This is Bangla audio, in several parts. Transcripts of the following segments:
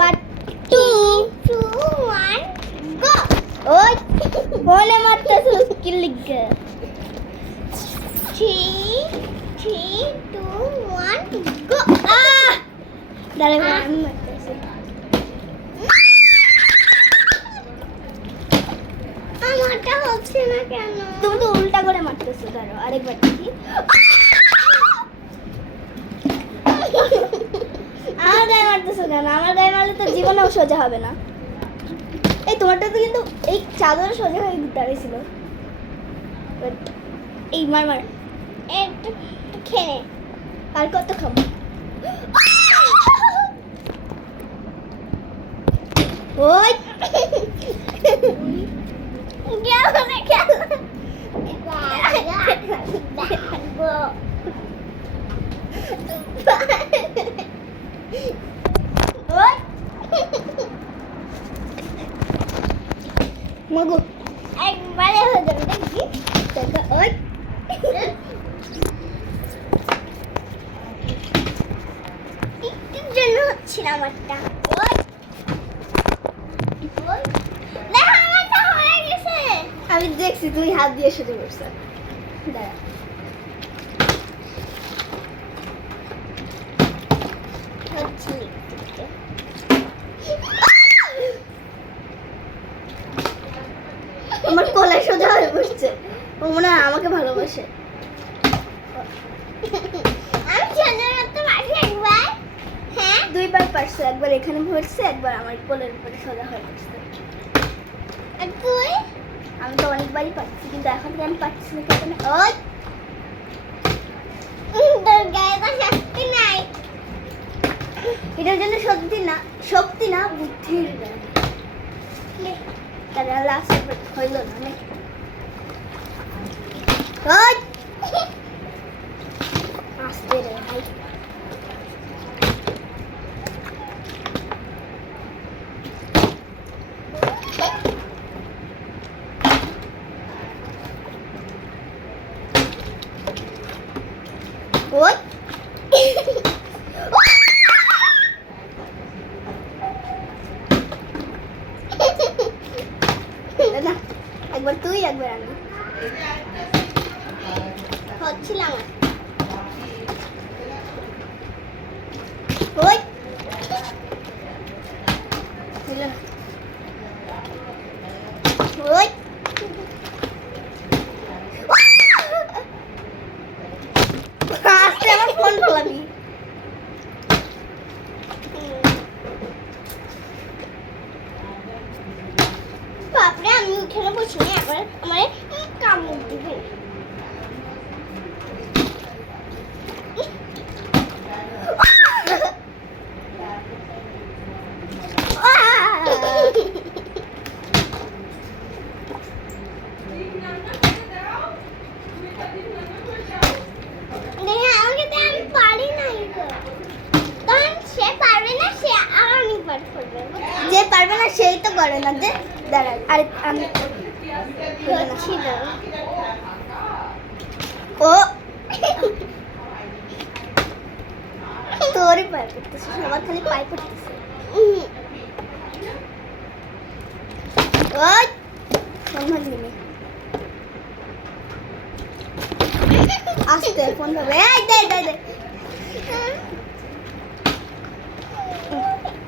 পার্ট 2 1 গো ওই ফোনে মারতেছো কি লিখে 3 2 1 গো দাঁড়া আমি মারতেছি আমারটা হচ্ছে না কেন তুমি তো উল্টা করে মারতেছো দাঁড়াও আরেকবার দেখি আমার গায়ে মারতেছো কেন আমার গায়ে মারলে তো জীবনেও সোজা হবে না এই তোমারটা তো কিন্তু এই চাদর সোজা হয়ে দাঁড়িয়েছিল এই মার মার একটু খেয়ে আর কত খাবো ওই গেল না গেল গো ওই মগু একবারে হয়ে যাবে দেখি দেখা ওই একটুর জন্য হচ্ছিল আমারটা ওই ওই দেখো আমারটা হয়ে গেছে আমি দেখছি তুমি হাত দিয়ে শুরু করছো দাঁড়া হচ্ছে আমার কলাই সোজা হয়ে বসছে ও মনে হয় আমাকে ভালোবাসে আমি সাধারণত মাঠে একবার হ্যাঁ দুইবার পারছে একবার এখানে ভরছে একবার আমার কোলের উপরে সোজা হয়ে বসছে আর তুই আমি তো অনেকবারই পাচ্ছি কিন্তু এখন থেকে আমি পাচ্ছি না কেন ওই তোর গায়ে তো শক্তি নাই এটার জন্য শক্তি না বুদ্ধির তাহলে লাস্ট হইল না নে। ওই আস্তে রে ভাই ওই না একবার তুই একবার আমি হচ্ছিল আমার ওই হইল না ওই আস্তে আমার ফোন ফলাবি বাপরে আমি উঠে বসি না একবার আমার কামড় দিবে দেখে আমাকে তো আমি পারি না তখন সে পারবে না সে আমি পার করবে যে পারবে না সেই তো করে না যে দাঁড়া আরে আমি ছিল ও তোরই পায়ে পড়তেছে আমার খালি পায়ে পড়তেছে ওই ফোন ভাঙিনি আস্তে ফোন ভাবে এই দে দে দে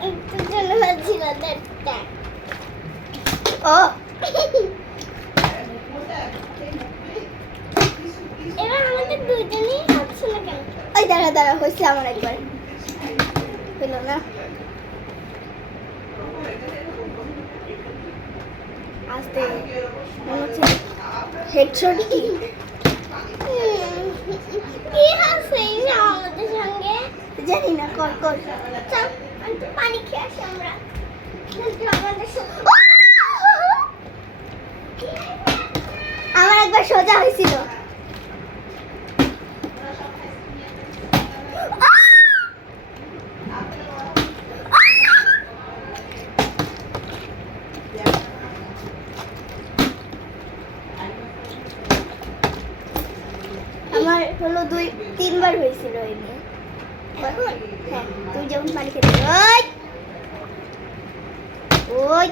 একটু জন্য হচ্ছিল দেখতে ও এবার আমাদের দুজনেই হচ্ছিল কেন ওই দাঁড়া দাঁড়া হয়েছে আমার একবার হইল না আস্তে মনে হচ্ছে হেডশট কি কি হচ্ছে আমাদের সঙ্গে জানি না কর কর চল একটু পানি খেয়ে আসি আমরা আমার একবার সোজা হয়েছিল আমার হলো 2-3 বার হয়েছিল এই নিয়ে হ্যাঁ তুই যেমন পানি খেতে ওই ওই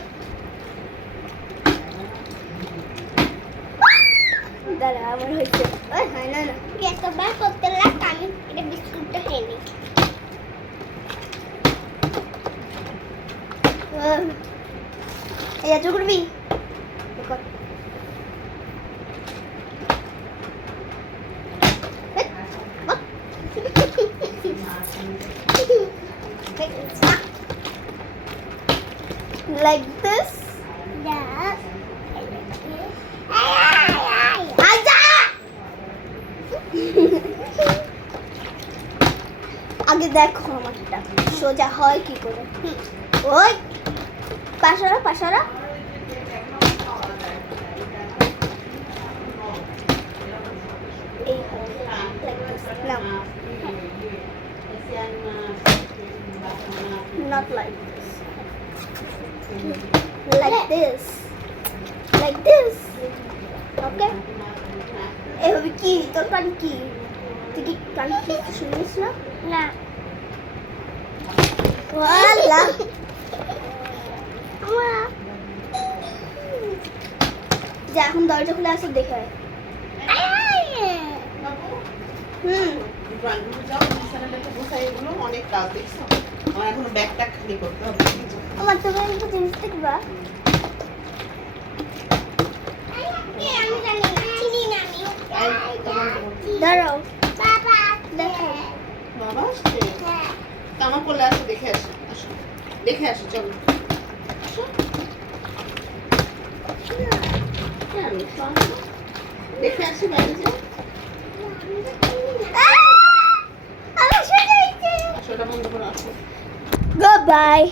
দাঁড়া আমার হয়েছে ওই হয় না না এতবার করতে লাগ আমি এটা বিস্কুটটা খেয়ে নিই এই এত করবি কর। এই, বাহ। Like this. আচ্ছা। আগে দেখো আমারটা সোজা হয় কি করে ওই পাশারা পাশারা এই হয় like this. No, not like this. Like this. Like this. Okay? এভাবে কি তোর কান কি তুই কি কান কি শুনিস না না ওয়ালা যা এখন দরজা খুলে আসো দেখে আয়। হুম অনেক কাজ দেখছো আমার এখনো ব্যাগটা খালি করতে হবে আমার তো একটু জিনিস দেখবা আমি জানি না চিনি না আমি দাঁড়াও বাবা দেখো বাবা আসছে তা আমার কোলে আসো দেখে আসো আসো দেখে আসো চলো আসো। কেন? আসো। দেখে আসি বাইরে যাও আমার সোজা হয়েছে আসো ওটা বন্ধ করে আসো Goodbye.